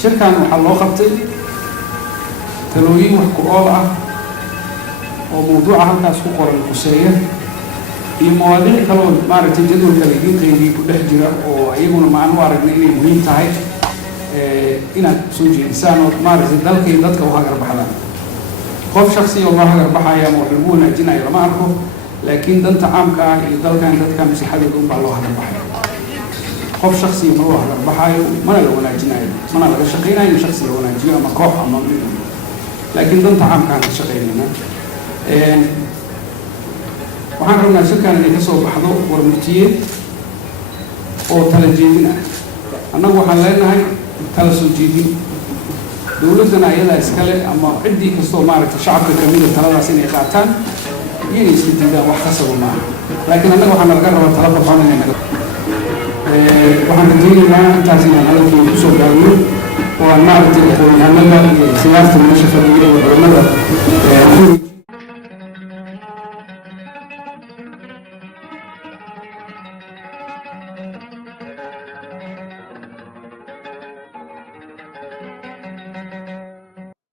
shirkan waxaa loo qabtay talooyin wax ku ool ah oo mawduuca halkaas ku qoran quseeya iyo mawaadiic kale oo maaragtay jadwalka laydin qeybiyey ku dhex jira oo iyaguna maan u aragnay inay muhiim tahay inaad soo jeedisaan oo maaragtay dalka iyo dadka u hagar baxdaan qof shaksi oo loo hagar baxaya ama wax lagu wanaajinayo lama arko laakiin danta caamka ah iyo dalkan dadka maslaxadooda unbaa loo hagar baxaya qof shaksi ma loo hagar baxayo mana la wanaajinayo mana laga shaqaynayo in shaksi la wanaajiyo ama koox ama laakiin danta caamka aan ka shaqaynayna waxaan rabnaa shirkan inay ka soo baxdo warmurtiyeed oo tala jeedin ah annagu waxaan leenahay tala soo jeedin dowladdana ayadaa iskale ama ciddii kastoo maaragtay shacabka kamida taladaas inay qaataan iyo inay iska diidaan wax kasaba maaha laakiin annaga waxaa nalaga rabaa tala qofaan inay naga waxaan rajaynaynaa intaas inaan hadalkeeda kusoo gaarno oo aan maaragtay aqoon-yahanada iyo khiyaarta meesha fadhiya iyo culamada